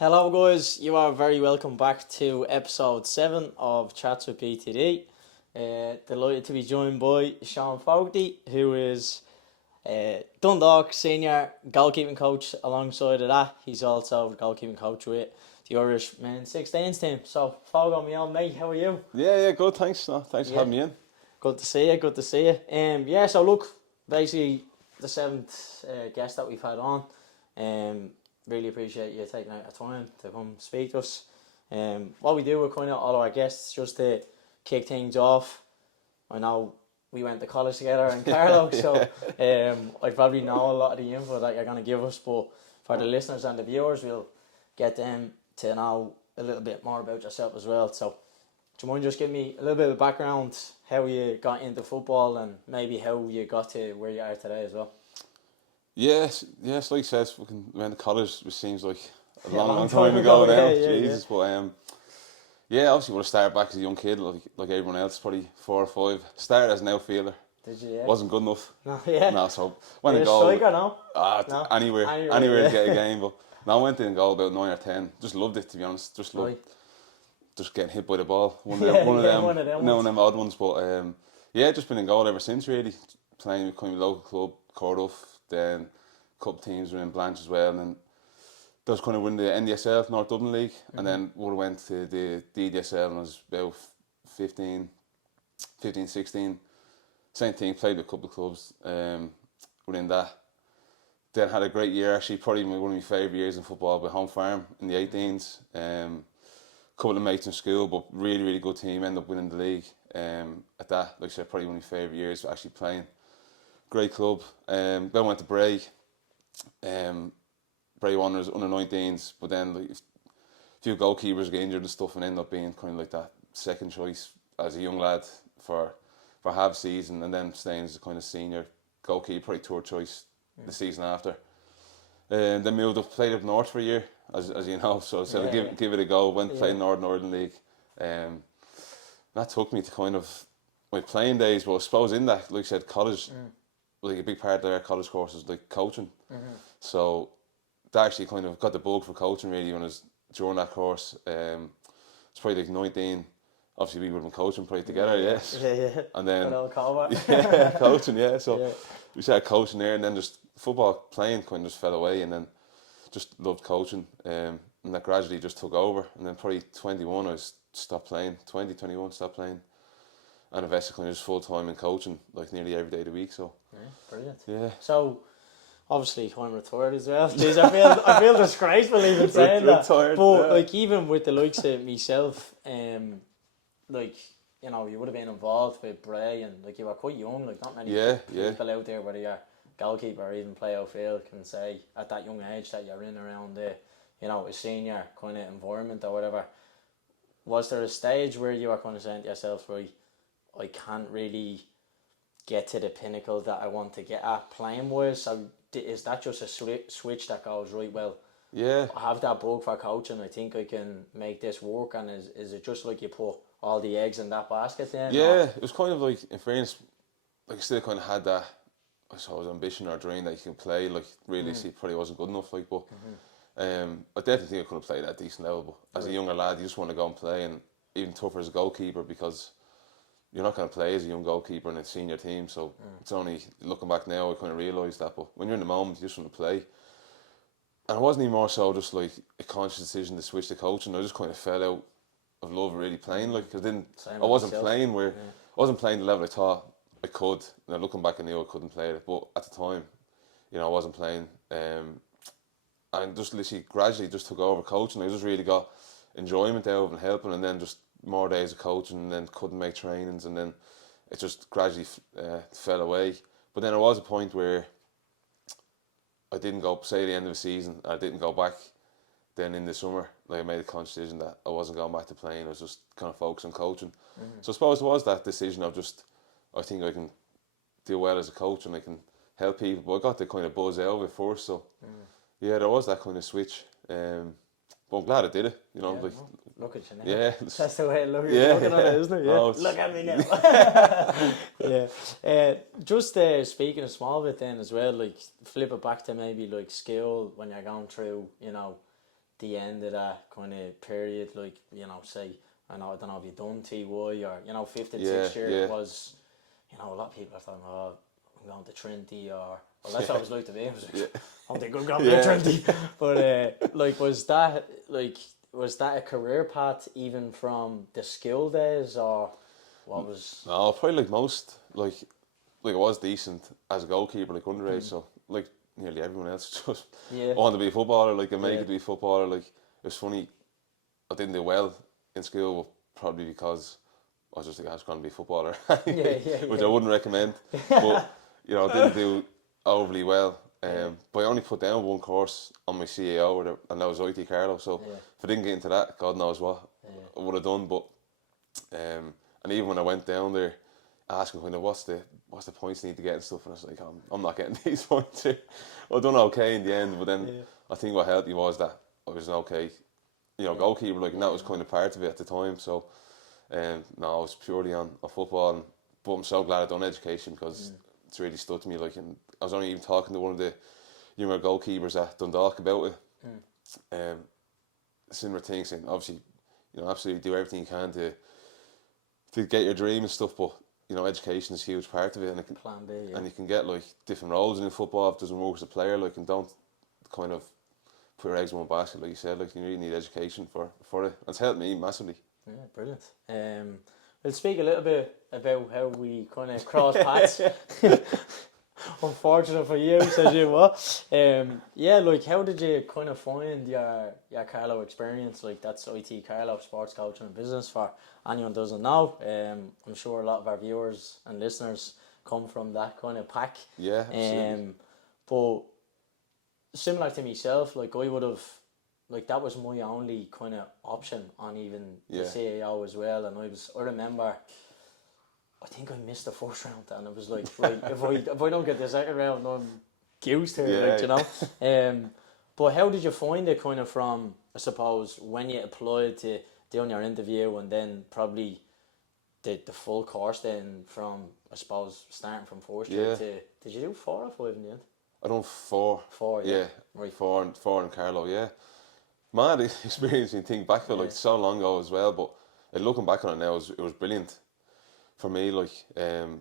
Hello, guys. You are very welcome back to episode 7 of Chats with BTD. Delighted to be joined by Sean Fogarty, who is Dundalk senior goalkeeping coach. Alongside of that, he's also goalkeeping coach with the Irish men's 16s team. So, Fog on me on, mate. How are you? Yeah, good. Thanks. No, thanks for having me in. Good to see you. Good to see you. So look, basically the seventh guest that we've had on. Really appreciate you taking out your time to come speak to us. What we do with kind of all our guests, just to kick things off. I know we went to college together in Carlow, so I probably know a lot of the info that you're going to give us, but for the listeners and the viewers, we'll get them to know a little bit more about yourself as well. So, do you mind just giving me a little bit of background, how you got into football and maybe how you got to where you are today as well? Yes. Like you said, we went to college, which seems like a long time ago now. Jesus, but obviously would have started back as a young kid, like everyone else, probably 4 or 5. Started as an outfielder. Did you? Yeah. Wasn't good enough. No, So went in a goal. striker, no? Anywhere to get a game. But I went in goal about 9 or 10. Just loved it, to be honest. Just getting hit by the ball. One of them odd ones. But just been in goal ever since, really. Playing with kind of local club, Carlow, then a couple of teams were in Blanche as well, and then those kind of win the NDSL, North Dublin League, and then would have went to the DDSL when I was about 15, 16. Same thing, played with a couple of clubs within that. Then had a great year, actually, probably one of my favourite years in football with Home Farm in the 18s. Couple of mates in school, but really, really good team, ended up winning the league. At that, like I said, probably one of my favourite years actually playing. Great club. Then went to Bray. Bray Wanderers under 19s, but then a few goalkeepers get injured and stuff, and ended up being kind of like that second choice as a young lad for half season, and then staying as a kind of senior goalkeeper, probably third choice the season after. Then moved up, played up north for a year, as you know. So give it a go. Went to play Northern League. That took me to kind of my playing days. But I suppose in that, like I said, college. Like a big part of their college course is like coaching. So that actually kind of got the bug for coaching really when I was during that course. It's probably like 19. Obviously we would have been coaching probably together, yes. Yeah. And then coaching, So we started coaching there, and then just football playing kind of just fell away, and then just loved coaching. And that gradually just took over, and then probably 21 I stopped playing. 21 stopped playing. And invested kind of just full time in coaching, like nearly every day of the week. So brilliant. Yeah. So obviously I'm retired as well. Jeez, I feel disgraceful even saying that. Retired, but like even with the likes of myself, like you know, you would have been involved with Bray, and like you were quite young. Like not many people out there, whether you're goalkeeper or even play outfield, can say at that young age that you're in around the, you know, a senior kind of environment or whatever. Was there a stage where you were kind of saying to yourself, right, I can't really get to the pinnacle that I want to get at playing wise? So is that just a switch that goes, right, well, I have that bug for coaching, I think I can make this work, and is it just like you put all the eggs in that basket then? It was kind of like, in fairness, like I still kind of had that, I suppose, ambition or dream that you can play, like realistically probably wasn't good enough, like, but I definitely think I could have played at a decent level, but as a younger lad you just want to go and play, and even tougher as a goalkeeper because you're not going to play as a young goalkeeper in a senior team, so it's only looking back now I kind of realise that, but when you're in the moment you just want to play. And it wasn't even more so just like a conscious decision to switch to coaching. I just kind of fell out of love really playing, like, cause I wasn't playing I wasn't playing the level I thought I could. Now looking back I knew I couldn't play it, but at the time, you know, I wasn't playing, and just literally gradually just took over coaching. I just really got enjoyment out of it and helping, and then just more days of coaching, and then couldn't make trainings, and then it just gradually fell away. But then there was a point where I didn't go, say, the end of the season, I didn't go back. Then in the summer, like, I made a conscious decision that I wasn't going back to playing. I was just kind of focused on coaching. So I suppose it was that decision of just, I think I can do well as a coach and I can help people. But I got the kind of buzz out of it first, so there was that kind of switch. But I'm glad I did it, you know. Look at you now. Yeah. That's the way looking at it, isn't it? Yeah. Oh, look at me now. Just speaking a small bit then as well, like flip it back to maybe like school when you're going through, you know, the end of that kind of period, like, you know, say, I don't know if you've done TY or, you know, 5th and 6th year, it was, you know, a lot of people are thought, oh, I'm going to Trinity, or, well, that's what I was like to be. I was like, I don't think I'm going to Trinity. But, like, was that a career path even from the school days, or what was... No, probably like most, like I was decent as a goalkeeper, like underage, so, like, nearly everyone else just wanted to be a footballer, like, and make it to be a footballer. Like, it was funny, I didn't do well in school, but probably because I was just like, I was going to be a footballer, which I wouldn't recommend. But, you know, I didn't do overly well. But I only put down one course on my CAO, and that was IT Carlow. So if I didn't get into that, God knows what I would have done. But and even when I went down there, asking kind of what's the points you need to get and stuff, and I was like, I'm not getting these points here. I done okay in the end, but then I think what helped me was that I was an okay, you know, goalkeeper, like, and that was kind of part of it at the time. So no, I was purely on football, but I'm so glad I done education, because it's really stood to me. Like, and I was only even talking to one of the younger goalkeepers at Dundalk about it. Similar thing, saying obviously, you know, absolutely do everything you can to get your dream and stuff, but, you know, education is a huge part of it, and Plan B, and you can get like different roles in football if it doesn't work as a player, like, and don't kind of put your eggs in one basket, like you said. Like, you really need education for it, and it's helped me massively. Yeah, brilliant. We'll speak a little bit about how we kind of cross paths. Unfortunate for you, says you what. Like, how did you kind of find your Carlow experience? Like, that's IT Carlow, sports coaching and business, for anyone who doesn't know. I'm sure a lot of our viewers and listeners come from that kind of pack. Yeah, absolutely. But similar to myself, like, I would have, like, that was my only kind of option on even the CAO as well. And I remember, I think I missed the first round, and it was like, right, if I don't get the second round, I'm goosed here, like, you know. But how did you find it, kind of from, I suppose, when you applied to doing your interview, and then probably the full course then from, I suppose, starting from first year to, did you do 4 or 5 in the end? I done 4. 4, right. 4 in Carlow, Mad experience when you think back to it, like, so long ago as well, but looking back on it now, it was brilliant for me. Like, in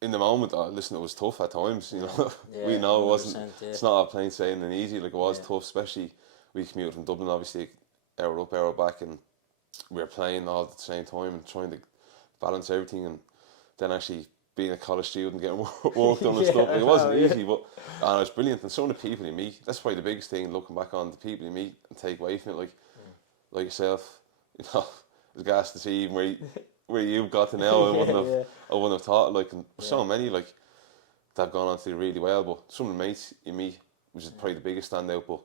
the moment, listen, it was tough at times, you know. We know it wasn't, it's not a plain sailing and easy, like, it was tough, especially we commuted from Dublin, obviously, hour up, hour back, and we were playing all at the same time and trying to balance everything, and then actually being a college student, getting work done and stuff. It wasn't easy, but it was brilliant. And some of the people you meet, that's probably the biggest thing, looking back on the people you meet and take away from it, like yourself, you know. It's gas to see even where you've got to now. I wouldn't have thought, like, and so many, like, that have gone on to do really well. But some of the mates you meet, which is probably the biggest standout,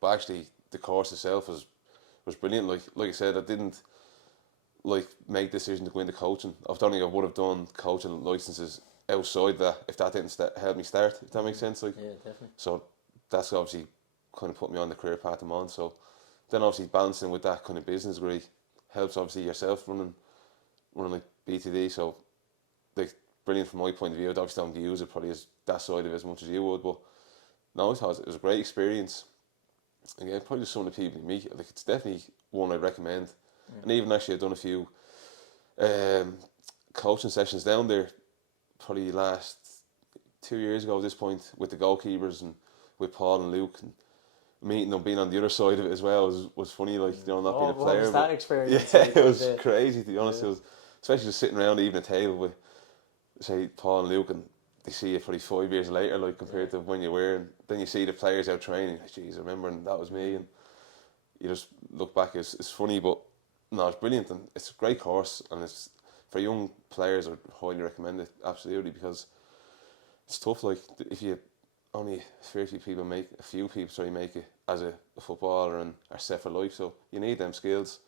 but actually the course itself was brilliant. Like I said, I didn't like make the decision to go into coaching. I don't think I would have done coaching licenses outside that if that didn't help me start, if that makes sense. Like, yeah, definitely. So that's obviously kind of put me on the career path I'm on. So then obviously balancing with that kind of business degree helps obviously yourself running like BTD. So, like, brilliant from my point of view. I obviously don't use it probably as that side of it as much as you would, but no, it was a great experience. Again, probably just some of the people you meet, like, it's definitely one I'd recommend. And even actually I've done a few coaching sessions down there probably last 2 years ago at this point, with the goalkeepers and with Paul and Luke, and meeting them, being on the other side of it as well was funny, like, you know, not being a player. What was that experience? Yeah, it was crazy, to be honest. It was, especially just sitting around even a table with, say, Paul and Luke, and they see you probably 5 years later, like, compared to when you were, and then you see the players out training, like, geez, I remember, and that was me, and you just look back, it's funny, but no, it's brilliant, and it's a great course, and it's for young players. I highly recommend it, absolutely, because it's tough. Like, if you only a few people make it as a footballer and are set for life, so you need them skills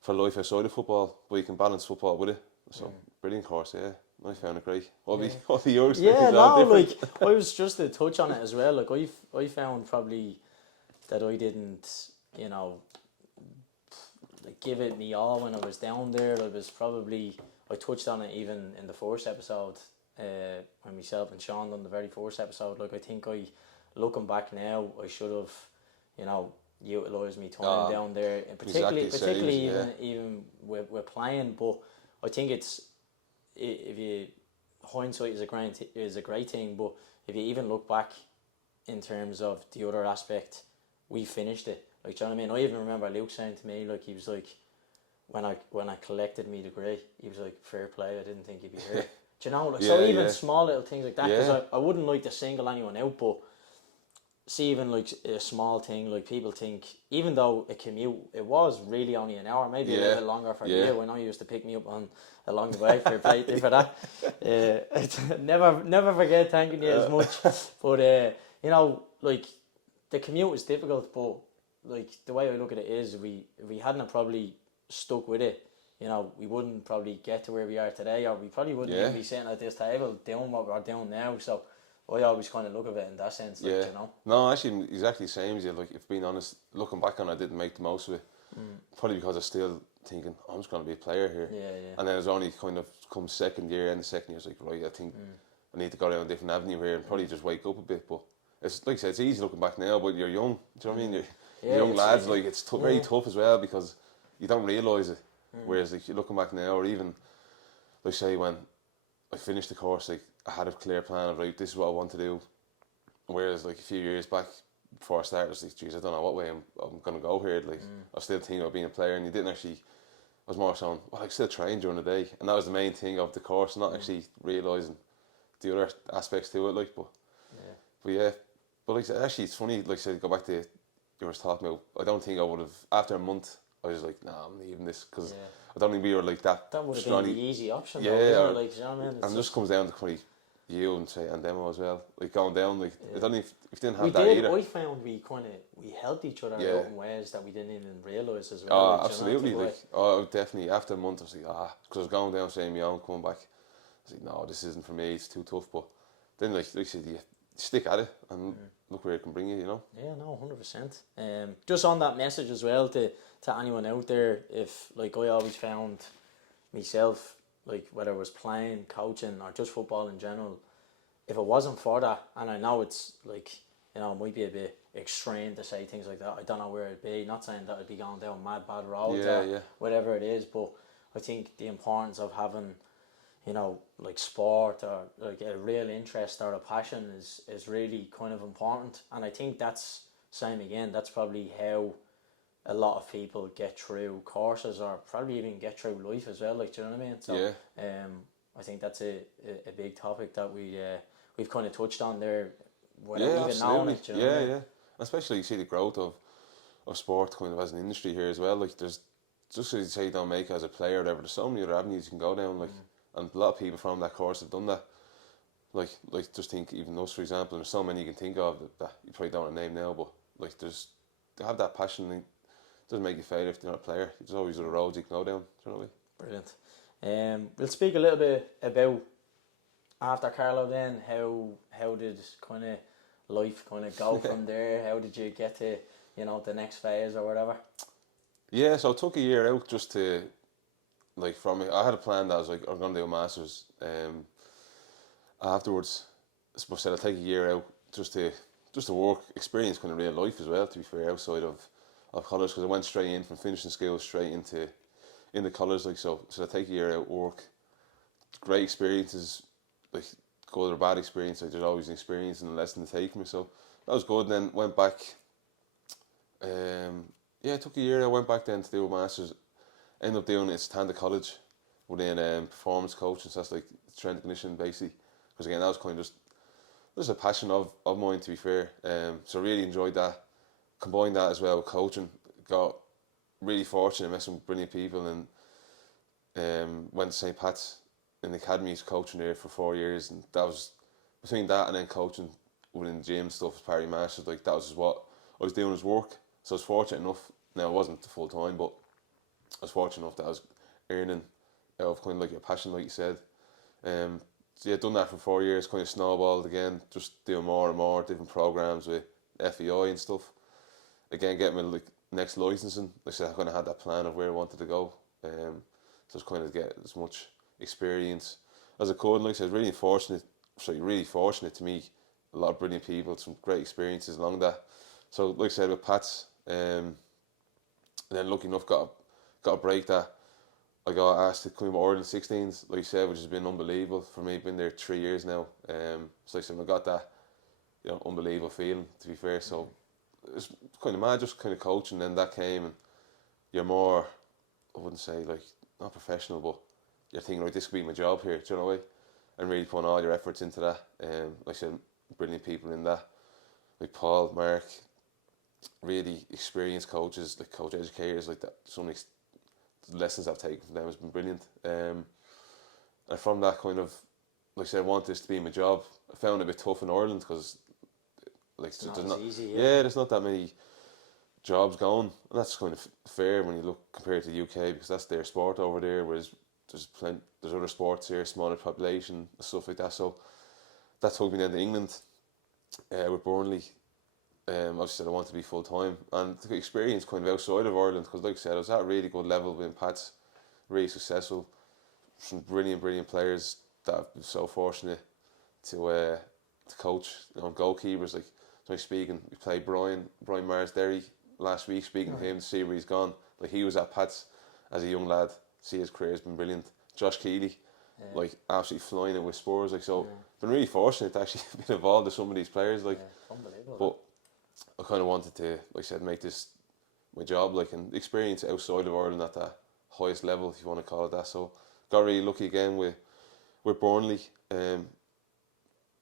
for life outside of football, but you can balance football with it. So brilliant course, I found it great. What be yours? Yeah, no, like, I was just to touch on it as well. Like, I found probably that I didn't, you know, like, give it me all when I was down there. I touched on it even in the first episode, when myself and Sean done the very first episode. Like, I think looking back now, I should have, you know, utilise me time down there, and exactly particularly same, even with playing. But I think it's, if you, hindsight is a great thing, but if you even look back in terms of the other aspect, we finished it. Like, do you know what I mean? I even remember Luke saying to me, like, he was like, when I collected my degree, he was like, fair play, I didn't think you'd be here. Do you know? Like, so even small little things like that, because I wouldn't like to single anyone out, but see, even like a small thing, like people think, even though a commute, it was really only an hour, maybe a little bit longer for you. I know you used to pick me up on along the way, for play for that. Never forget thanking you as much. But you know, like, the commute is difficult, but like, the way I look at it is, if we hadn't probably stuck with it, you know, we wouldn't probably get to where we are today, or we probably wouldn't even be sitting at this table doing what we're doing now. So I always kind of look at it in that sense, like, you know. No, actually, exactly the same as you. Like, if being honest, looking back on it, I didn't make the most of it. Probably because I was still thinking, I'm just going to be a player here. And then it was only kind of come second year, and the second year, I was like, right, I think I need to go down a different avenue here and probably just wake up a bit. But it's like I said, it's easy looking back now, but you're young. Do you know what I mean? You're young lads, like, it's very tough as well, because you don't realise it. Whereas, like, you're looking back now, or even, like, say, when I finished the course, like, I had a clear plan of, right, this is what I want to do. Whereas, like, a few years back, before I started, I was like, geez, I don't know what way I'm going to go here. Like, I was still thinking about being a player, and you didn't actually, I was more saying, well, I still train during the day. And that was the main thing of the course, not actually realising the other aspects to it, like, but but like, actually, it's funny, like I said, go back to, you were talking about, I don't think I would have, after a month, I was like, nah, I'm leaving this, because I don't think we were like that. That would have been the easy option, though, like, you know what I mean? And it just comes down to probably you and Demo as well, like, going down, like, I don't know if you didn't have either. I found we helped each other out in ways that we didn't even realise as well. Oh, like, absolutely, you know, like, definitely, after a month, I was like, because I was going down, saying my own, coming back, I was like, no, this isn't for me, it's too tough. But then, like I said, you stick at it, and look where it can bring you, you know. Yeah, no, 100%. Just on that message as well, to anyone out there, if, like, I always found myself, like, whether it was playing, coaching, or just football in general, if it wasn't for that, and I know it's, like, you know, it might be a bit extreme to say things like that, I don't know where it'd be, not saying that I'd be going down mad bad roads or whatever it is, but I think the importance of having, you know, like, sport, or like a real interest or a passion is really kind of important. And I think that's that's probably how a lot of people get through courses, or probably even get through life as well, like, do you know what I mean? So I think that's a big topic that we've kind of touched on there without even knowing it, do you know what I mean? Especially, you see the growth of sport kind of as an industry here as well. Like, there's, just as you say, you don't make it as a player or whatever, there's so many other avenues you can go down, like, and a lot of people from that course have done that. Like just think, even us, for example, there's so many you can think of that you probably don't want to name now, but, like, they have that passion. It doesn't make you fail if you're not a player. There's always other roads you can go down. Do you know what I mean? Brilliant. We'll speak a little bit about, after Carlow then, how did kind of life kind of go from there? How did you get to, you know, the next phase or whatever? Yeah, so I took a year out just to, like, from it. I had a plan that I was like, I'm going to do a master's. Afterwards, I suppose I said I'd take a year out just to work, experience kind of real life as well, to be fair, outside of college, because I went straight in from finishing school straight into college, like, so I take a year out, work, great experiences, like, good or bad experience, like, there's always an experience and a lesson to take from it, so that was good. And then went back, I took a year out, went back then to do a master's, ended up doing it at Tanda College within performance coaching, so that's like strength and conditioning basically, because again that was kind of just a passion of mine, to be fair. So I really enjoyed that, combined that as well with coaching, got really fortunate, met some brilliant people, and went to St. Pat's in the academies coaching there for 4 years, and that was, between that and then coaching within the gym stuff as part of your masters, like, that was just what I was doing as work. So I was fortunate enough, now it wasn't the full time, but I was fortunate enough that I was earning out of kind of like a passion, like you said. So yeah, done that for 4 years, kind of snowballed again, just doing more and more different programs with FEI and stuff. Again, getting my, like, next licensing. Like I said, I kind of had that plan of where I wanted to go. So just kind of get as much experience as I could. And like I said, really fortunate to meet a lot of brilliant people, some great experiences along that. So like I said with Pats, and then lucky enough got a break that I got asked to come with Ireland 16s, like you said, which has been unbelievable for me. Been there 3 years now. So like I said, I got that, unbelievable feeling, to be fair. So it's kind of mad, just kind of coaching. Then that came, and you're more, I wouldn't say like not professional, but you're thinking, right, this could be my job here. Do you know what I mean? And really putting all your efforts into that. Like I said, brilliant people in that, like Paul, Mark, really experienced coaches, like coach educators, like that. So many lessons I've taken from them has been brilliant. And from that kind of, like I said, I want this to be my job. I found it a bit tough in Ireland because, like, there's not easy. there's not that many jobs going, and that's kind of fair when you look compared to the UK because that's their sport over there. Whereas there's other sports here, smaller population, stuff like that. So that took me then to England with Burnley. Obviously, I wanted to be full time and to experience kind of outside of Ireland because, like I said, I was at a really good level with Pats, really successful, some brilliant players that I've been so fortunate to coach. Goalkeepers like speaking. We played Brian Marsderry last week. Speaking to him to see where he's gone. Like he was at Pats as a young lad. See his career has been brilliant. Josh Keeley, like absolutely flying it with Spurs. Like so, been really fortunate to actually be involved with some of these players. Like, unbelievable. But I kind of wanted to, like I said, make this my job, like, and experience outside of Ireland at that highest level, if you want to call it that. So got really lucky again with Burnley.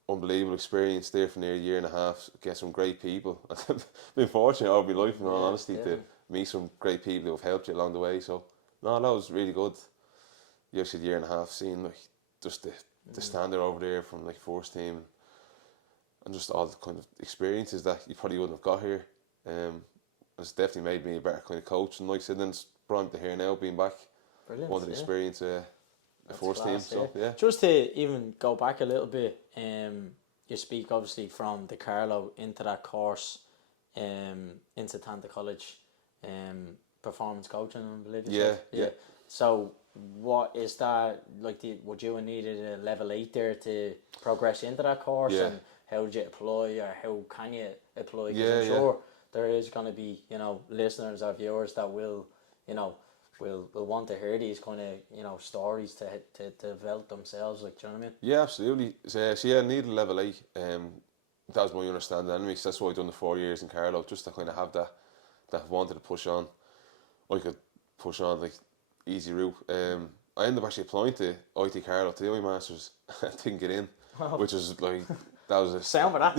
Unbelievable experience there for near a year and a half. Get some great people. I've been fortunate over my life, in all honesty, to meet some great people who have helped you along the way. So no, that was really good. You actually a year and a half seeing like just the standard over there from like first team. And just all the kind of experiences that you probably wouldn't have got here. It's definitely made me a better kind of coach. And like I said, then it's brought me to here now, being back. Brilliant. Wanted to experience a first team. So, Just to even go back a little bit, you speak obviously from the Carlow into that course, into Tanta College, performance coaching, I believe. Yeah. So what is that, like, would you have needed a level 8 there to progress into that course? Yeah. And how did you apply, or how can you apply? Because I'm Yeah. sure there is going to be, listeners or viewers that will want to hear these kind of, stories to develop themselves. Like, do you know what I mean? Yeah, absolutely. So I needed level 8. That was my understanding anyway. So that's why I done the 4 years in Carlow, just to kind of have that I wanted to push on. I could push on like easy route. I ended up actually applying to IT Carlow to do my masters. I didn't get in, which was like. That was a sound for that.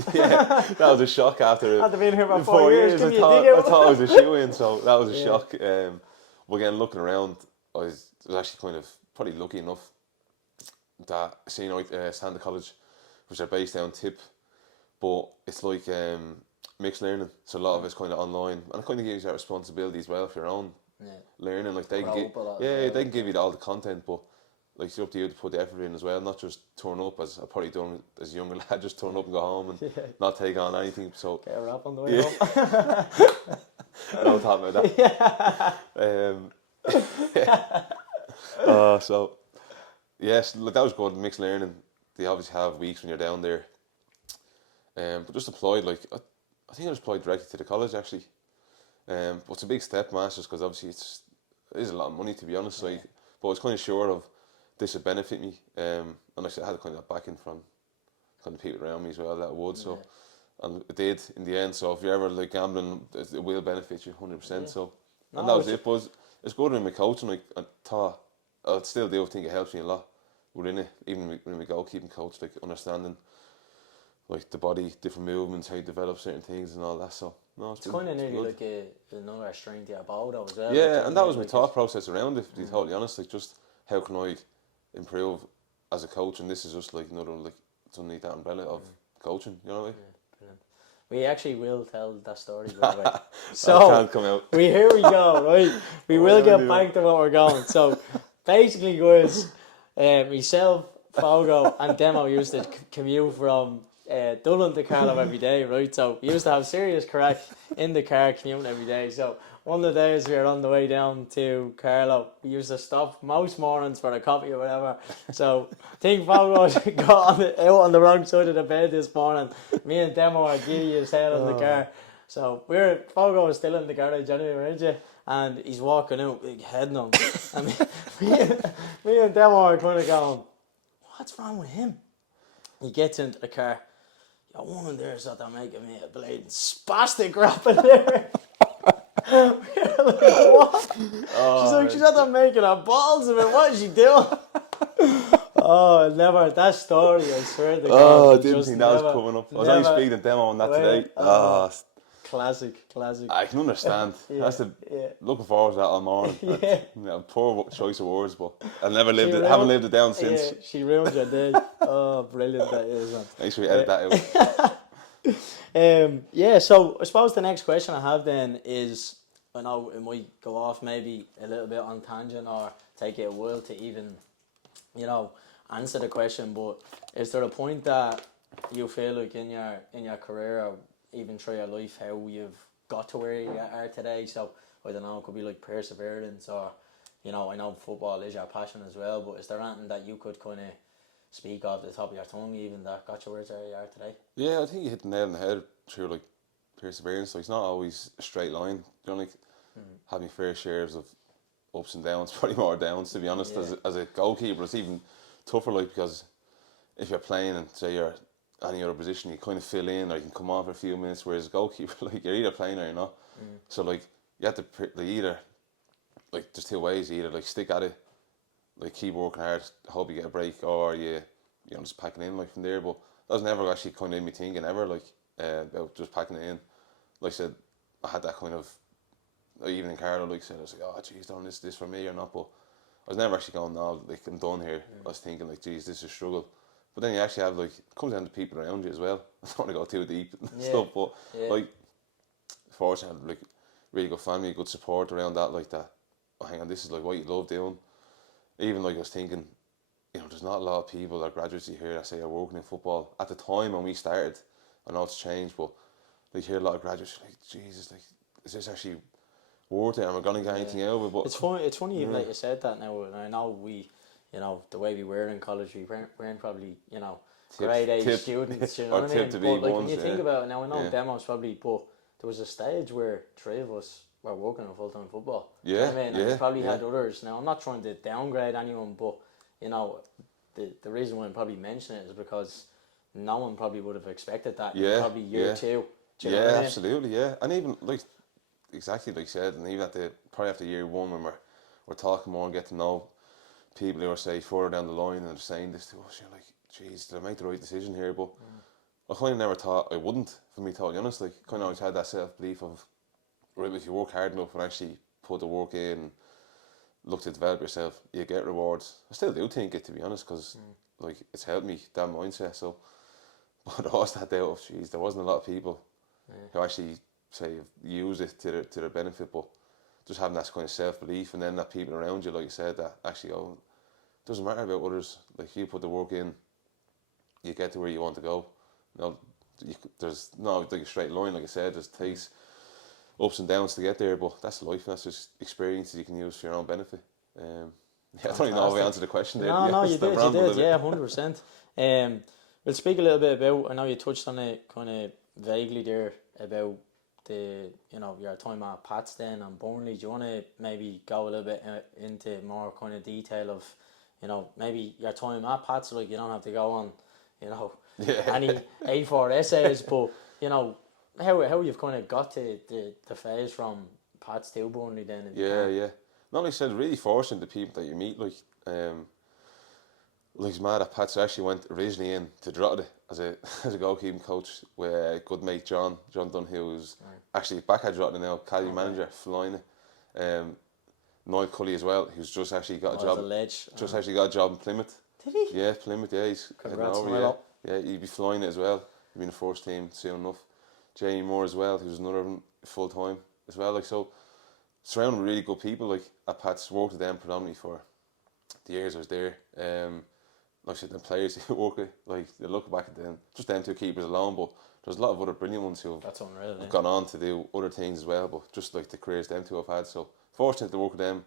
that was a shock after. I'd been here about 4 years. I thought I was a shoe-in, so that was a shock. But again, looking around, I was actually kind of probably lucky enough that seeing Standard College, which are based down Tip, but it's like mixed learning, so a lot of it's kind of online, and it kind of gives you that responsibility as well for your own learning. Like they can give you all the content, but like it's up to you to put the effort in as well, not just turn up as I probably done as a younger lad, just turn up and go home and not take on anything. So get a wrap on the way home. No talking about that. So yes, look, that was good. Mixed learning. They obviously have weeks when you're down there. But just applied, like I think I just applied directly to the college actually. But it's a big step, masters, because obviously it is a lot of money, to be honest. Like, but I was kind of sure of this would benefit me. And actually I had kind of backing from kind of people around me as well that would. So and it did in the end. So if you're ever like gambling, it will benefit you 100%. So and that was it. But it's good in my coaching. Like I thought, I still do think it helps me a lot within it. Even when we goalkeeping coach, like understanding like the body, different movements, how you develop certain things and all that. So no, it's kind of nearly like another strength you have though as well. Yeah, and that was my thought process around it. To be totally honest, like just how can I improve as a coach? And this is just like another like it's underneath that umbrella of coaching. You know what I mean? We actually will tell that story, by the way. So can't come out. Here we go, right? We will get back to what we're going. So basically, guys, myself, Fogo, and Demo used to commute from Dublin to Carlow every day, right? So we used to have serious crack in the car commuting every day. So one of the days we were on the way down to Carlow, we used to stop most mornings for a coffee or whatever. So I think Fogo got out on the wrong side of the bed this morning. Me and Demo are giddy as hell in the car. So Fogo was still in the garage anyway, weren't you? And he's walking out, big head on. And me and Demo are kind of going, what's wrong with him? He gets into the car. Your woman there's that they're making me a blade spastic rap in there. We're like, what? She's like, she's out there making her balls of it. What is she doing? Oh, never. That story, I swear to God. Oh, I didn't think that was coming up. I was only speaking to Demo on that today. Classic. I can understand. That's looking forward to that all morning. Poor choice of words, but I've never lived it. Haven't lived it down since. Yeah, she ruined your day. Oh, brilliant that is, man. Make sure we edit that out. So I suppose the next question I have then is, I know it might go off maybe a little bit on tangent or take you a while to even, answer the question, but is there a point that you feel like in your career or even through your life how you've got to where you are today? So I don't know, it could be like perseverance or, I know football is your passion as well, but is there anything that you could kind of speak off the top of your tongue even that got you where you are today? Yeah, I think you hit the nail on the head through like perseverance. So it's not always a straight line. You know, have my fair shares of ups and downs, probably more downs to be honest. As a goalkeeper, it's even tougher, like, because if you're playing and say you're any other position, you kind of fill in or you can come on for a few minutes, whereas a goalkeeper, like, you're either playing or you're not. So like you have to either, like, there's two ways: you either like stick at it, like keep working hard, hope you get a break, or you just packing in like from there. But that was never actually kind of in me thinking ever, like, about just packing it in. Like I said, I had that kind of, even in Carlow, like I said, I was like, oh geez, don't this for me or not, but I was never actually going, no, like, I'm done here. I was thinking like, geez, this is a struggle. But then you actually have, like, it comes down to people around you as well. I don't want to go too deep and stuff, but like, fortunately, I had like really good family, good support around that, like that. Oh, hang on, this is like what you love doing. Even like I was thinking, there's not a lot of people that graduates you hear that say are working in football. At the time when we started, I know it's changed, but like, you hear a lot of graduates like, Jesus, like, is this actually worth it? Am I going to get anything out of it? But it's funny even like you said that now, and I know we, the way we were in college, we weren't probably, grade A students, you know what I mean? But like, when you think about it now, I know Demos probably, but there was a stage where three of us were working in full-time football. You know what I mean? And you probably had others. Now, I'm not trying to downgrade anyone, but, the reason why I'm probably mentioning it is because no one probably would have expected that. Probably year two. Do you know what I mean? Absolutely, yeah. And even like, exactly like you said, and even probably after year one, when we're talking more and get to know people who are, say, further down the line and they're saying this to us, you're like, geez, did I make the right decision here? But I kind of never thought I wouldn't, for me, totally honest. Like, kind of always had that self-belief of, right, if you work hard enough and actually put the work in and look to develop yourself, you get rewards. I still do think it, to be honest, because like, it's helped me, that mindset. So, but I was that doubt of, geez, there wasn't a lot of people who actually, say, use it to their benefit, but just having that kind of self-belief, and then that people around you, like you said, that actually, it doesn't matter about others. Like, you put the work in, you get to where you want to go. There's not like a straight line, like I said. It takes ups and downs to get there, but that's life. That's just experiences you can use for your own benefit. I don't even know if I answered the question there. No, you did, 100%. We'll speak a little bit about, I know you touched on it kind of vaguely there, about the, your time at Pats then and Burnley. Do you want to maybe go a little bit into more kind of detail of, maybe your time at Pats? Like, you don't have to go on, any A4 essays, but, how you've kind of got to the phase from Pats to Burnley then. Yeah. Not like I said, really fortunate the people that you meet, like, like mad at Pats. I actually went originally in to Drogheda as a goalkeeping coach with a good mate, John Dunhill, who's actually back at Drogheda now, Cali manager, flying it. Noel Cully as well, who's just actually got a job. Actually got a job in Plymouth. Did he? Yeah, Plymouth. Yeah, he's heading over. Yeah, he'd be flying it as well. He'd be in the first team soon enough. Jamie Moore as well, who's another full time as well. Like, so, surrounded with really good people. Like, at Pats, worked with them predominantly for the years I was there. Like I said, the players who work with, like, they look back at them, just them two keepers alone, but there's a lot of other brilliant ones who have gone on to do other things as well, but just like the careers them two have had. So fortunate to work with them.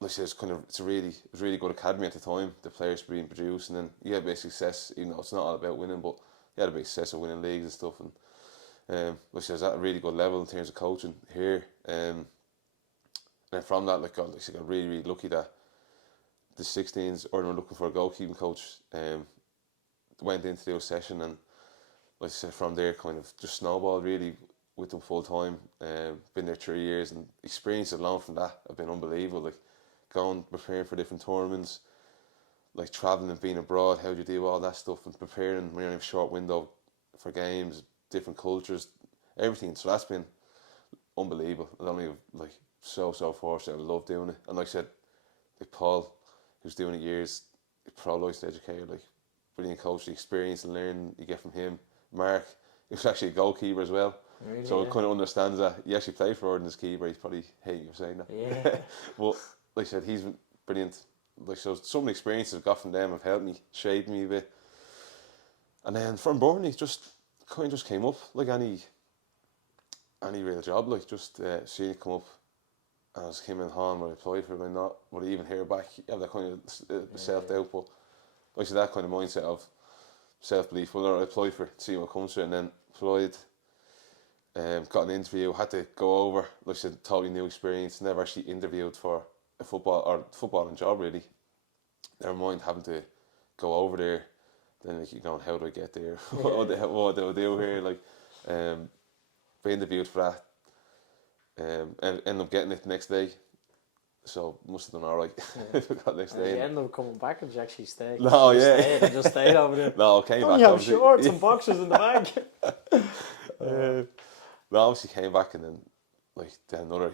Like I said, it's a really good academy at the time. The players being produced, and then you had basic success. It's not all about winning, but you had a big success of winning leagues and stuff. And which is at a really good level in terms of coaching here. And then from that, like, I got really, really lucky that the 16s were looking for a goalkeeping coach. Went into the session, and like I said, from there kind of just snowballed really with them full time. Been there 3 years, and experiences alone from that have been unbelievable. Like going preparing for different tournaments, like traveling and being abroad, how do you do all that stuff, and preparing when you have a short window for games, different cultures, everything. So that's been unbelievable. I don't even like so fortunate. I love doing it, and like I said, like Paul, who's doing it years, pro licensed educator, like brilliant coach, the experience and learning you get from him. Mark, he was actually a goalkeeper as well. Really, So yeah. it kind of understands that. He actually played for Ordnance keeper. He's probably hating you saying that. Yeah. But like I said, he's brilliant. Like, so some of the experiences I've got from them have helped me, shaped me a bit. And then from Burnley, just kind of just came up like any real job. Like just seeing it come up, and I was came in home when I applied for it. And not would I even hear back? You have that kind of self doubt, but like I said, that kind of mindset of self belief. Well, I applied for it, see what comes to it, and then applied. Got an interview, had to go over, like I said, totally new experience, never actually interviewed for a footballing job really. Never mind having to go over there, then like you're going, how do I get there? What do I do here? Like, be interviewed for that, and end up getting it the next day. So must have done alright. Got next day. Did you end up coming back, and did you actually stay? No, yeah. Just stayed over there. No, I came back. You have shorts and boxers in the bag. No, obviously came back, and then like then another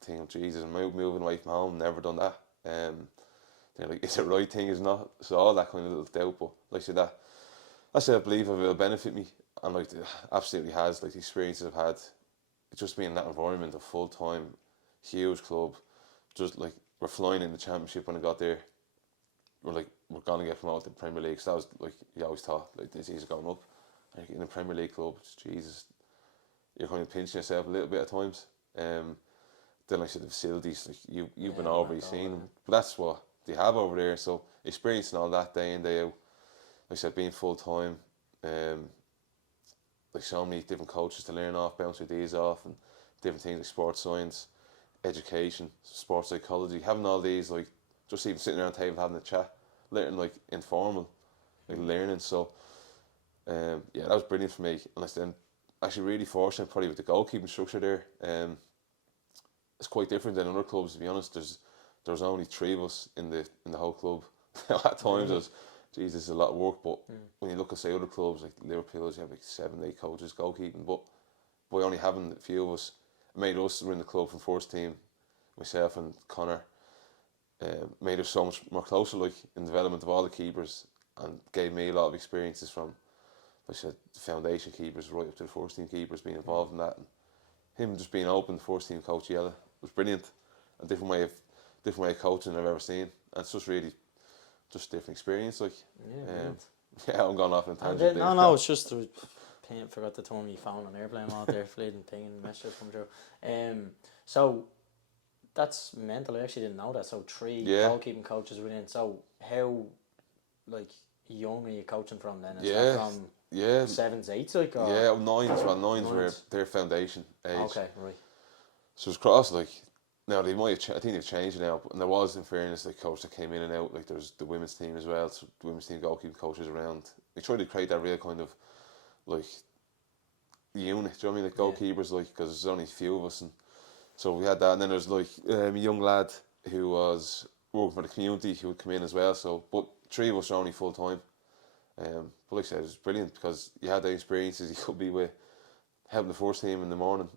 thing of Jesus, moving away from home, never done that. They're like, is it right thing? Is not. So all that kind of little doubt, but like I said, I said I believe it will benefit me, and like it absolutely has. Like the experiences I've had, just being in that environment, a full time, huge club, just like we're flying in the championship when I got there. We're gonna get promoted to the Premier League. So that was like you always thought like this is going up. Like in a Premier League club, Jesus, you're kind of pinching yourself a little bit at times. Then like I said, the facilities, like you've been over, you've seen them, but that's what they have over there. So experiencing all that day in day out, like I said, being full time, like so many different coaches to learn off, bounce ideas off, and different things like sports science, education, sports psychology, having all these, like just even sitting around the table having a chat, learning like informal, like learning. So yeah, that was brilliant for me. And then actually really fortunate probably with the goalkeeping structure there. It's quite different than other clubs, to be honest. There's only 3 of us in the whole club. At times there's Jesus, a lot of work, but when you look at say other clubs like Liverpool, you have like 7, 8 coaches goalkeeping, but by only having a few of us, it made us who were in the club from first team, myself and Connor, made us so much more closer like in the development of all the keepers, and gave me a lot of experiences from, like I said, the foundation keepers right up to the first team keepers, being involved in that, and him just being open, the first team coach Yella, was brilliant. A different way of coaching I've ever seen, and it's just really just different experience. Like yeah, I'm going off on a tangent. No, it's just forgot to turn my phone on airplane mode there, fleeting thing, messages come through. So that's mental. I actually didn't know that. So 3 goalkeeping coaches within. So how like young are you coaching from then? Is that from 7s, 8s, like? Or? Yeah, 9s. Well, 9s were their foundation age. Okay, right. So it's cross like. Now they might have I think they've changed it now, and there was, in fairness, like coach that came in and out. Like there's the women's team as well. So the women's team goalkeeping coaches around. They tried to create that real kind of like unit. Do you know what I mean? Like goalkeepers, like because there's only a few of us, and so we had that. And then there's like a young lad who was working for the community who would come in as well. So, but 3 of us are only full time. But like I said, it was brilliant because you had the experiences. You could be with helping the first team in the morning,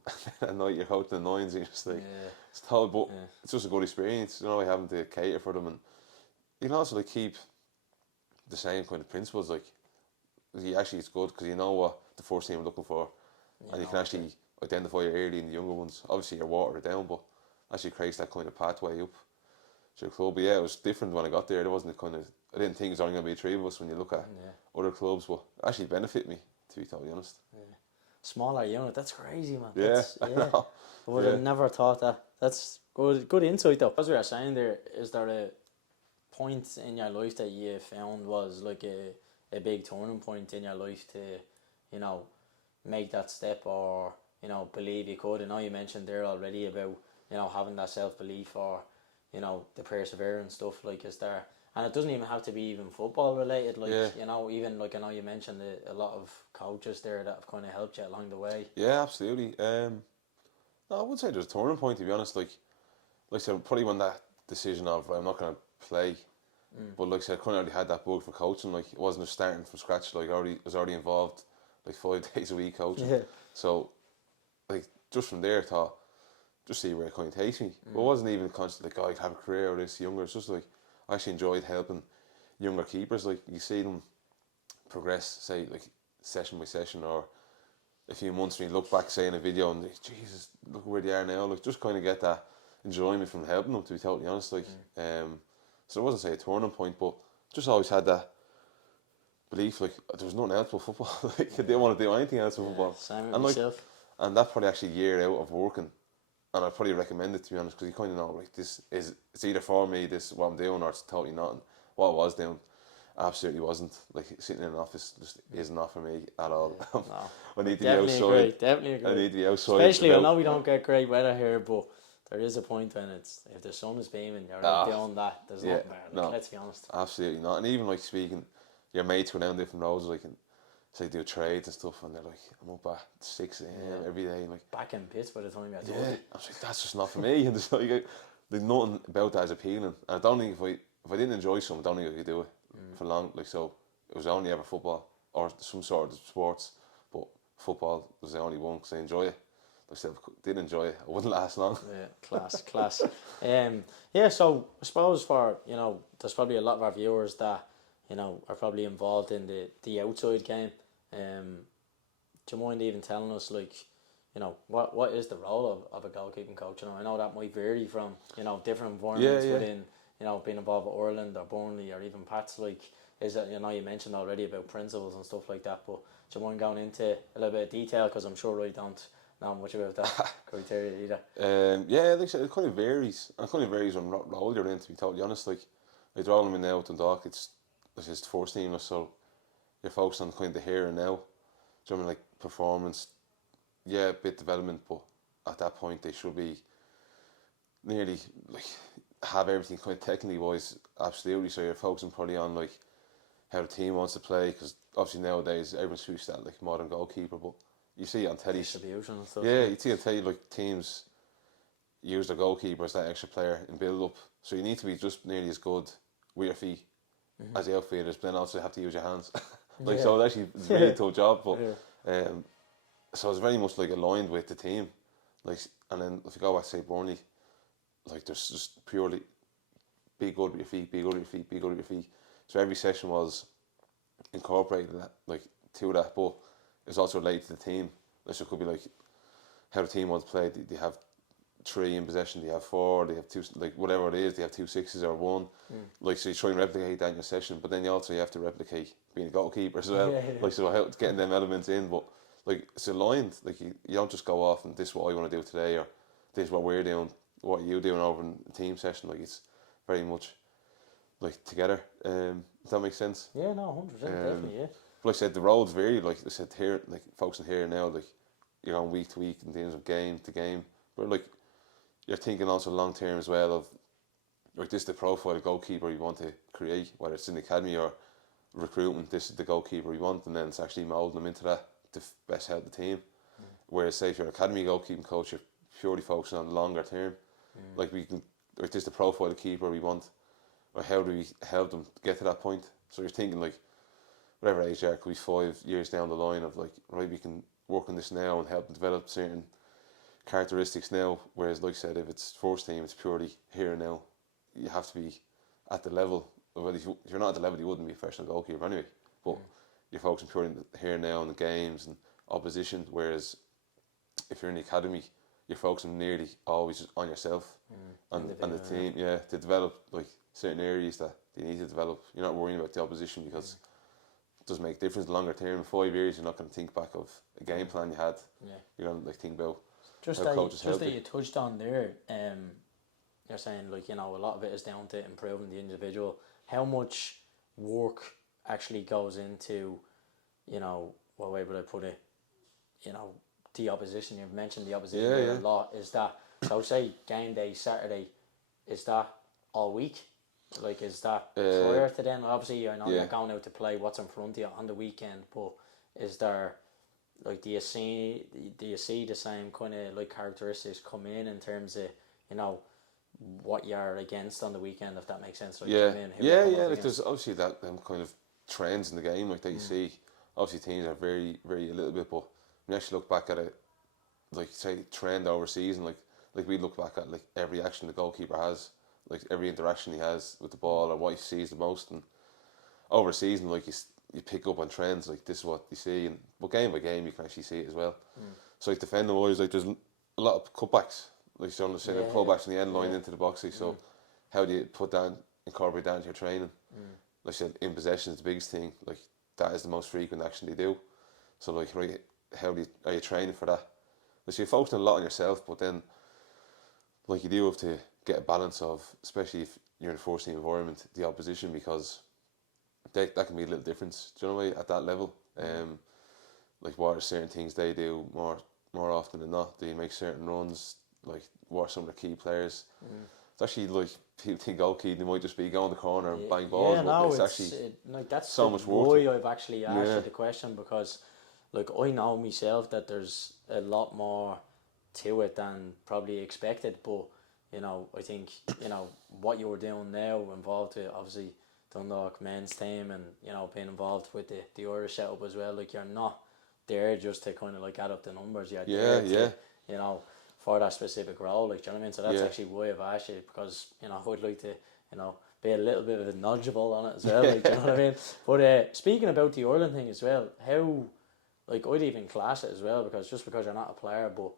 and at night you're out in the 9s, and you're just like, it's tough, but it's just a good experience, you know, like having to cater for them, and you can also like keep the same kind of principles, like, it's good because you know what the first team are looking for, and you can actually identify it early in the younger ones. Obviously you're watered it down, but actually creates that kind of pathway up to the club. But yeah, it was different when I got there. There wasn't a kind of, I didn't think it was only going to be 3 of us when you look at other clubs, but it actually benefited me, to be totally honest. Smaller unit, that's crazy, man. I know. I would have never thought that. That's good insight though. As we were saying there, is there a point in your life that you found was like a big turning point in your life to, you know, make that step, or believe you could? I know you mentioned there already about having that self-belief, or the perseverance stuff. Like, is there, and it doesn't even have to be even football related, like even like I know you mentioned a lot of coaches there that have kind of helped you along the way. Yeah, absolutely. No, I would say there's a turning point, to be honest. Like I said, probably when that decision of, right, I'm not going to play, but like I said, I kind of already had that bug for coaching. Like, it wasn't just starting from scratch. Like, I was already involved like 5 days a week coaching. Yeah. So like, just from there, I thought, just see where it kind of takes me. But it wasn't even constant like, oh, I could have a career or this younger. It's just like, I actually enjoyed helping younger keepers. Like, you see them progress, say, like session by session, or a few months when you look back, say, in a video, and like, Jesus, look where they are now. Like, just kind of get that enjoyment from helping them, to be totally honest. Like, so it wasn't, say, a turning point, but just always had that belief, like, there was nothing else but football. Like, I didn't want to do anything else but football. Same with And like, myself. and that probably actually a year out of working, and I'd probably recommend it, to be honest, because you kind of know, like, it's either for me, this is what I'm doing, or it's totally not. And what I was doing absolutely wasn't. Like, sitting in an office just isn't not for me at all. No. I need to be Definitely outside. agree. Definitely agree. I need to be outside. Especially, I know we don't get great weather here, but there is a point when if the sun is beaming, you're doing that. There's nothing better. Like, no, let's be honest. Absolutely not. And even like speaking, your mates go down different roads, like, and say do trades and stuff, and they're like, I'm up at 6 a.m. every day, and like, Back in pits by the time you're 30. I was like, that's just not for me. And it's like, there's nothing about that as appealing. And I don't think if I didn't enjoy something, I don't think I could do it for long. Like, so it was only ever football or some sort of sports, but football was the only one because I enjoy it. Like I said, if I did enjoy it, I wouldn't last long. Yeah, class. Yeah, so I suppose for, there's probably a lot of our viewers that, are probably involved in the outside game. Do you mind even telling us, like, what is the role of a goalkeeping coach? I know that might vary from, different environments within, being involved with Ireland or Burnley or even Pats. Like, is it, you mentioned already about principles and stuff like that, but do you mind going into a little bit of detail, because I'm sure I don't know much about that criteria either. Yeah, like I said, it kind of varies. And it kind of varies on what role you're in, to be totally honest. Like role I'm in now with Dundalk, it's first team, so you're focused on kind of the here and now. Do you know what I mean? Like, performance, yeah, a bit development, but at that point they should be nearly, like, have everything kind of technically wise, absolutely. So you're focusing probably on, like, how the team wants to play, because obviously nowadays everyone's switched that, like, modern goalkeeper, but you see on telly, distribution and stuff. yeah, you see on telly, like, teams use their goalkeeper as that extra player in build up, so you need to be just nearly as good with your feet as the outfielders, but then also have to use your hands. Like, so it's actually, it's a really tough job, but so it's very much like aligned with the team. Like, and then if you go back to, say, Burnley, like, there's just purely be good with your feet, be good with your feet, be good with your feet. So every session was incorporated that, like, to that, but it's also related to the team. Like, so it could be like how the team wants to play. They have 3 in possession, they have 4, they have 2, like, whatever it is, they have 2 sixes or 1. Like, so you try and replicate that in your session, but then you have to replicate being a goalkeeper as well. Like, so how getting them elements in, but like, it's aligned. Like, you don't just go off and this is what I want to do today, or this is what we're doing, what are you doing over in a team session. Like, it's very much like together. Does that make sense? Yeah, no, 100%, definitely, yeah. But like I said, the roads vary. Like I said, here, like, focusing here and now, like, you're on week to week in terms of game to game, but like, you're thinking also long term as well of, like, this is the profile of goalkeeper you want to create, whether it's in the academy or recruitment. This is the goalkeeper you want, and then it's actually moulding them into that to best help the team. Whereas, say, if you're an academy goalkeeping coach, you're purely focusing on longer term. Like, we can, like, this is the profile of keeper we want, or how do we help them get to that point? So you're thinking, like, whatever age they are, could be 5 years down the line of, like, right, we can work on this now and help them develop certain characteristics now. Whereas, like I said, if it's first team, it's purely here and now. You have to be at the level. Well, if you're not at the level, you wouldn't be a professional goalkeeper anyway. But you're focusing purely on the here and now and the games and opposition. Whereas if you're in the academy, you're focusing nearly always on yourself and the team. Yeah, to develop, like, certain areas that they need to develop. You're not worrying about the opposition, because it doesn't make a difference longer term. In 5 years, you're not going to think back of a game plan you had. You're going to, like, think about just how coaches help that you touched on there. You're saying, like, a lot of it is down to improving the individual. How much work actually goes into, what way would I put it? you know, the opposition. You've mentioned the opposition there a lot. Is that, so say game day Saturday, is that all week? Like, is that prior to then? Obviously, I know you're going out to play what's in front of you on the weekend, but is there, like, do you see the same kind of like characteristics come in terms of, you know, what you're against on the weekend, if that makes sense? Like, Like, there's obviously that them kind of trends in the game, like that you see. Obviously, teams are very, very a little bit, but when you actually look back at it, like say trend over season, like we look back at like every action the goalkeeper has, like every interaction he has with the ball, or what he sees the most, and over a season, like you pick up on trends, like this is what you see, and but game by game you can actually see it as well. So like defending wise, like there's a lot of cutbacks, like so I'm saying, pullbacks in the end line into the box. Like, so how do you incorporate that into your training? Like I said, in possession is the biggest thing. Like that is the most frequent action they do. So like, right, are you training for that? Like, so you're focusing a lot on yourself, but then like you do have to get a balance of, especially if you're in a first team environment, the opposition, because that can be a little difference. Do you know what I mean? At that level, like what are certain things they do more often than not? Do you make certain runs? Like what are some of the key players? It's actually like people think goalkeeping, they might just be going the corner and bang balls. Yeah, but no, it's actually like that's so much work. Why I've actually asked you the question, because like I know myself that there's a lot more to it than probably expected, but you know, I think, you know, what you're doing now involved with obviously Dundalk men's team, and you know, being involved with the Irish setup as well. Like, you're not there just to kind of like add up the numbers. You're there to, you know, for that specific role. Like, do you know what I mean? So that's actually why I've asked you, because you know, I would like to, you know, be a little bit of a knowledgeable on it as well. Like, do you know what I mean? But speaking about the Ireland thing as well, how, like, I'd even class it as well, because just because you're not a player, but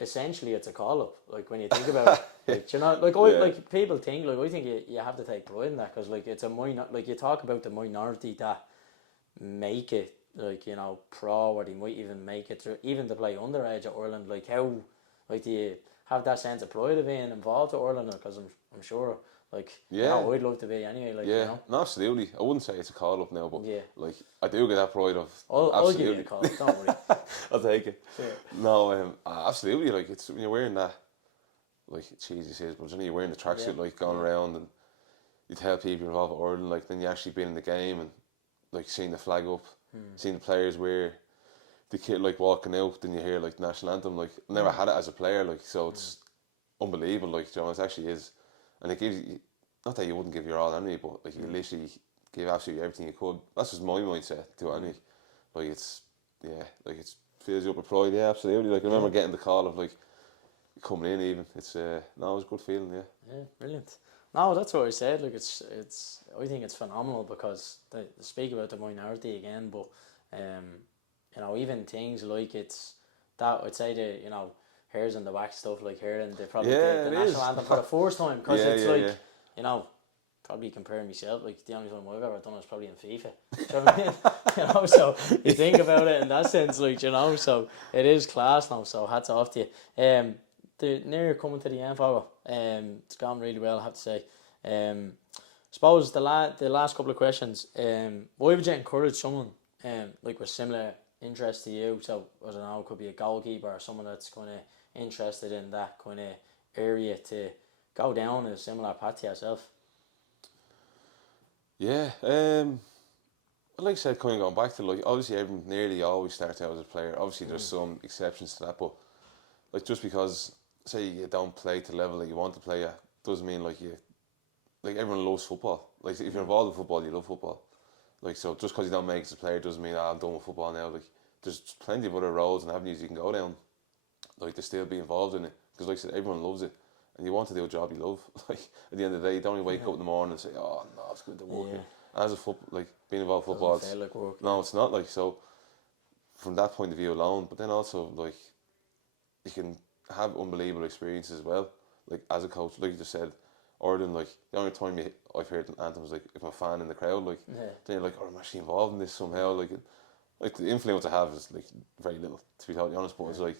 essentially it's a call up. Like, when you think about it, like, you know, like like people think, like, I think you have to take pride in that, because like it's a like you talk about the minority that make it, like, you know, pro, or they might even make it through even to play underage at Ireland. Like, how, like, do you have that sense of pride of being involved at Ireland? Because I'm sure, like, you know, I'd love to be anyway. Like, you know. No, absolutely. I wouldn't say it's a call up now, but like I do get that pride of. I'll give you a call. Don't worry. I'll take it. Sure. No, absolutely. Like, it's when you're wearing that, like, cheesy says, but you're wearing the tracksuit, like going around, and you tell people you're involved with Ireland. Like, then you actually been in the game and like seeing the flag up, seeing the players wear the kit, like walking out. Then you hear like the national anthem. Like, never had it as a player. Like, so it's unbelievable. Like, you know, it actually is, and it gives you, not that you wouldn't give your all anyway, but like you literally give absolutely everything you could. That's just my mindset to it anyway. Like, it's like it fills you up with pride. Yeah, absolutely. Like, I remember getting the call of like coming in even. It's no, it was a good feeling. Yeah, brilliant. No, that's what I said. Like, it's I think it's phenomenal, because they speak about the minority again, but you know, even things like it's that, I'd say, the, you know, hairs on the back stuff, like hearing the national anthem for the first time, because it's like, you know, probably comparing myself, like the only time I've ever done is probably in FIFA. Do you know what I mean? You know, so you think about it in that sense, like, you know, so it is class now. So hats off to you. Near coming to the end, Fogo. It's gone really well, I have to say. Suppose the last couple of questions. Why would you encourage someone like with similar interest to you? So I don't know, it could be a goalkeeper or someone that's kind of interested in that kind of area to go down a similar path to yourself. Yeah, like I said, kind of going back to, like, obviously everyone nearly always starts out as a player. Obviously there's some exceptions to that, but like, just because say you don't play to the level that you want to play at, doesn't mean like everyone loves football. Like, if you're involved in football, you love football. Like, so just because you don't make it as a player doesn't mean I'm done with football now. Like, there's plenty of other roads and avenues you can go down, like, to still be involved in it. Because like I said, everyone loves it, and you want to do a job you love. Like, at the end of the day, you don't only wake up in the morning and say, oh no, it's good to work. As a football, like, being involved in football, feel like work, no, it's not. Like, so from that point of view alone, but then also, like, you can have unbelievable experiences as well. Like, as a coach, like you just said, Ireland, like, the only time I've heard an anthem was like if I'm a fan in the crowd, like, then you're like, oh, I'm actually involved in this somehow. Like the influence I have is like very little, to be totally honest, but it's like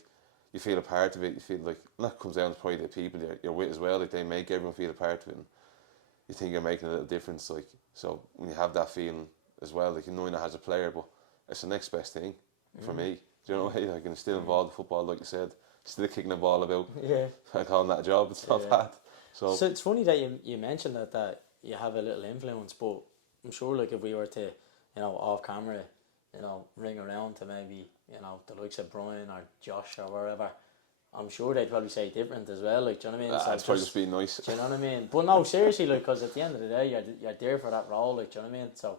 you feel a part of it. You feel like, and that comes down to probably the people you're with as well. Like, they make everyone feel a part of it, and you think you're making a little difference. Like, so when you have that feeling as well, like, you know, as a player, but it's the next best thing for me. Do you know what I mean? Like, and he's still involved in football, like you said. Still kicking the ball about. Yeah. I calling that a job. It's not bad. So it's funny that you mentioned that you have a little influence, but I'm sure like if we were to, off camera, ring around to maybe, the likes of Brian or Josh or wherever, I'm sure they'd probably say different as well. Like, do you know what I mean? So it's probably just being nice. Do you know what I mean? But no, seriously, like, because at the end of the day, you're there for that role. Like, do you know what I mean? So,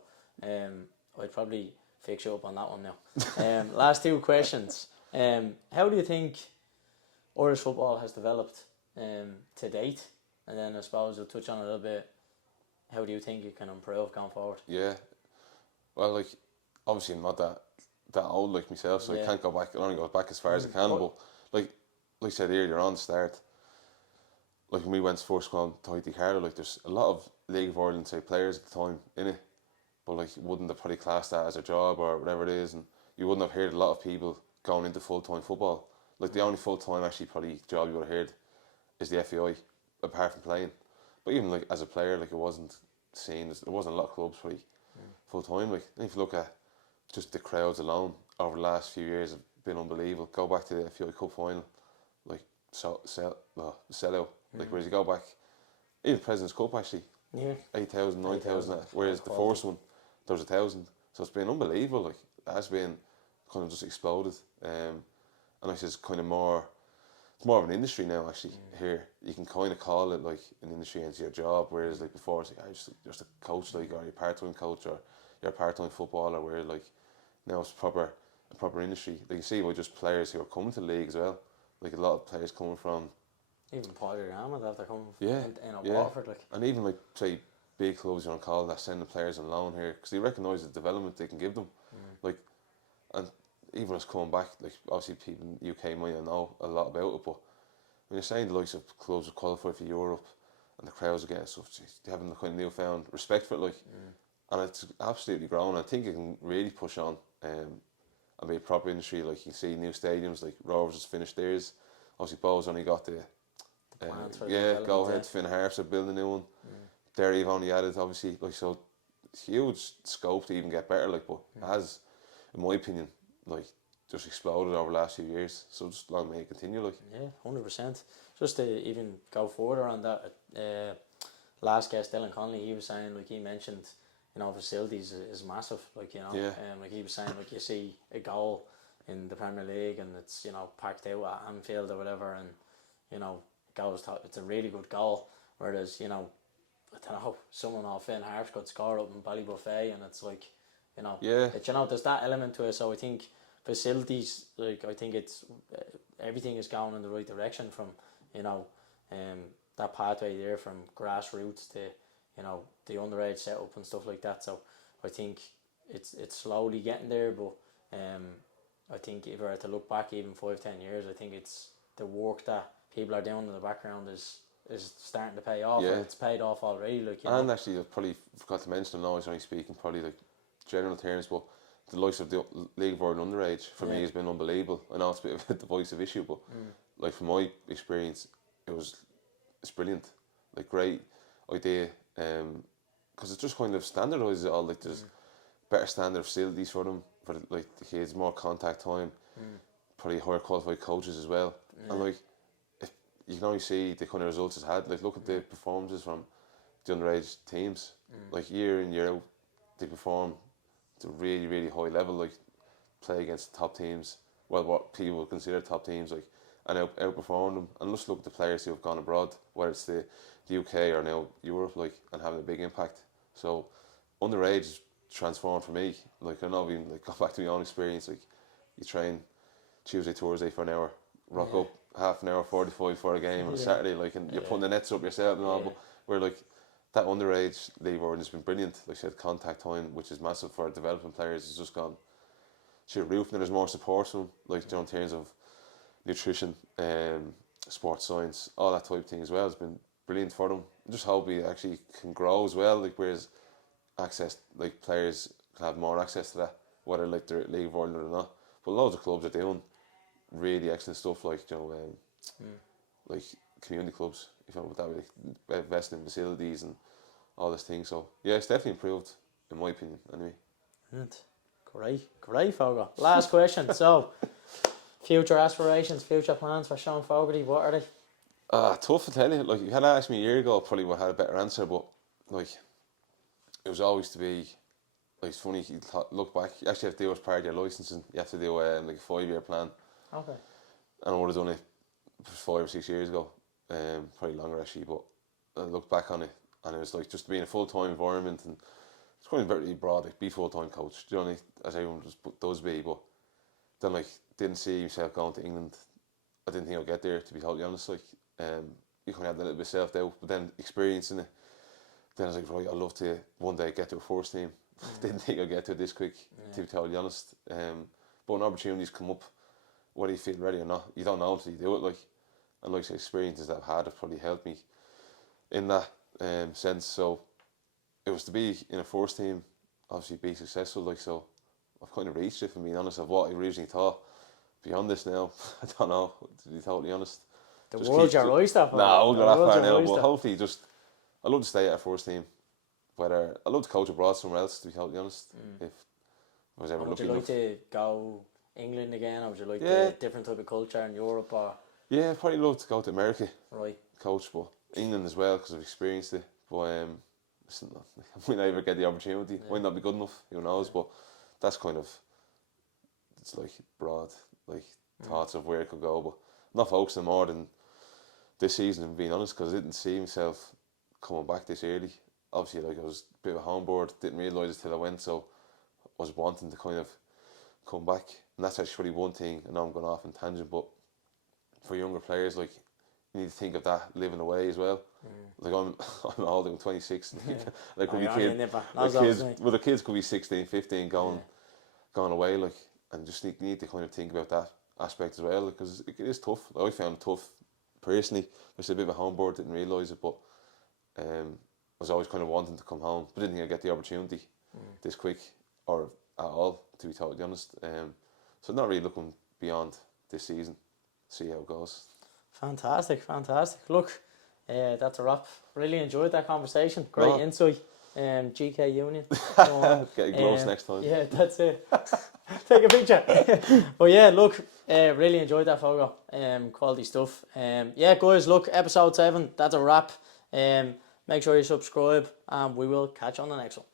I'd probably fix you up on that one now. Last two questions. How do you think Irish football has developed to date? And then I suppose we'll touch on a little bit. How do you think it can improve going forward? Yeah, well, like obviously I'm not that old like myself, so I can't go back. I only go back as far as I can. But like I said earlier on the start, like when we went to first go to Carlow, like there's a lot of League of Ireland say players at the time in it, but like wouldn't have probably classed that as a job or whatever it is, and you wouldn't have heard a lot of people going into full-time football. Like the only full-time actually probably job you would have heard is the FAI, apart from playing. But even like as a player, like it wasn't seen as, there wasn't a lot of clubs probably full-time. Like if you look at just the crowds alone over the last few years have been unbelievable. Go back to the FAI Cup final, like sellout. Like whereas you go back, even President's Cup actually, 8,000, 9,000. Whereas the first one there was 1,000. So it's been unbelievable. Like it has been kind of just exploded. And I says kind of more. It's more of an industry now actually here. You can kind of call it like an industry and it's your job, whereas like before it's like just a coach, like, or you're a part-time coach or you're a part-time footballer, where like now it's a proper industry. Like you see with just players who are coming to the league as well, like a lot of players coming from even Potter Ahmed after coming from Waterford, like, and even like say big clubs you want to call that sending players on loan here because they recognise the development they can give them, like, and even us coming back, like obviously people in the UK might not know a lot about it, but when you're saying the likes of clubs have qualified for Europe and the crowds are getting stuff, they having the kind of newfound respect for it, like, and it's absolutely grown. I think it can really push on and be a proper industry. Like you can see new stadiums, like Rovers has finished theirs. Obviously, Bo's only got the go ahead. Finn Harps are building a new one. Derry have only added, obviously, like, so it's huge scope to even get better. Like, but it has, in my opinion, like just exploded over the last few years. So just long may it continue. Like, 100%. Just to even go further on that, last guest Dylan Connolly, he was saying, like, he mentioned, facilities is massive. Like, like he was saying, like, you see a goal in the Premier League and it's packed out at Anfield or whatever, and it's a really good goal. Whereas I don't know, someone off Finn Harps could score up in Ballybuffet, and it's like, there's that element to it. So I think facilities, like, I think it's everything is going in the right direction from that pathway there from grassroots to the underage setup and stuff like that. So I think it's slowly getting there, but I think if I were to look back even 5-10 years, I think it's the work that people are doing in the background is starting to pay off. And it's paid off already. Like, and actually I probably forgot to mention, I know I was only speaking probably like general terms, but the likes of the League of Ireland underage for me has been unbelievable. I know it's a bit of a divisive issue, but like from my experience, it's brilliant. Like, great idea, because it just kind of standardises it all. Like, there's better standard facilities for them, for the kids, more contact time, probably higher qualified coaches as well. And like, if you can only see the kind of results it's had. Like, look at the performances from the underage teams. Like, year in, year out, they perform to really, really high level. Like, play against top teams, well, what people would consider top teams, like, and outperform them. And just look at the players who have gone abroad, whether it's the UK or now Europe, like, and having a big impact. So underage transformed for me. Like, I know, even like, go back to my own experience. Like, you train Tuesday, Thursday for an hour, rock up half an hour, 45 for a game on a Saturday, like, and you're putting the nets up yourself and all. But where like that underage League Ireland has been brilliant. Like I said, contact time, which is massive for developing players, has just gone sheer roof. And there's more support from them, like, in terms of nutrition, sports science, all that type of thing as well. It's been brilliant for them. I just hope we actually can grow as well. Like, whereas access, like, players can have more access to that, whether like they're at League of Ireland or not. But loads of clubs are doing really excellent stuff, like, like community clubs, if you know what that way, investing in facilities and all this thing. So yeah, it's definitely improved in my opinion. Anyway. Great, Fogarty. Last question. So, Future aspirations, future plans for Sean Fogarty, what are they? Tough to tell you. Like, if you had asked me a year ago, I probably would have had a better answer. But like, it was always to be. Like, it's funny. You look back. You actually have to do as part of your licensing. You have to do like a 5-year plan. Okay. And I would have done it 5 or 6 years ago. Probably longer actually. But I look back on it, and it was like just being a full-time environment, and it's quite very broad. Like, be full-time coach. Do you know what I mean? As everyone does be, but then like didn't see myself going to England. I didn't think I'd get there, to be totally honest. Like, you kind of had a little bit of self-doubt, but then experiencing it, then I was like, right, I'd love to one day get to a first team. Didn't think I'd get to it this quick, to be totally honest. But when opportunities come up, whether you feel ready or not, you don't know until you do it. Like, and like the experiences that I've had have probably helped me in that sense. So it was to be in a first team, obviously be successful. Like, so I've kind of reached it, if I'm being honest, of what I originally thought. Beyond this now, I don't know, to be totally honest. The world's your oyster. No, I won't go that far now, but hopefully I'd love to stay at a first team. Whether I'd love to coach abroad somewhere else, to be totally honest. If I was ever lucky enough. Would you like to go England again, or would you like a different type of culture in Europe? Or? Yeah, I'd probably love to go to America. Right. Coach, but England as well, because I've experienced it. But listen, I might never get the opportunity. Might not be good enough, who knows? But that's kind of, it's like broad, like thoughts of where it could go. But I'm not focusing more than this season, being honest, because I didn't see myself coming back this early. Obviously, like, I was a bit of a homeboard, didn't realise it till I went, so I was wanting to kind of come back. And that's actually one thing. I know I'm going off in tangent, but for younger players, like, you need to think of that living away as well. Like, I'm old, I'm 26. Like, could be kids, well, the kids could be 16, 15 going away, like, and just need to kind of think about that aspect as well, because it is tough. I found it tough personally. I was a bit of a homeboard, didn't realise it, but I was always kind of wanting to come home, but didn't think I'd get the opportunity this quick, or at all, to be totally honest. So not really looking beyond this season, see how it goes. Fantastic. Look, that's a wrap. Really enjoyed that conversation. Great insight. GK Union. Get gloves next time. Yeah, that's it. Take a picture. But yeah, look, really enjoyed that photo. Quality stuff. Yeah, guys, look, episode 7, that's a wrap. Make sure you subscribe, and we will catch you on the next one.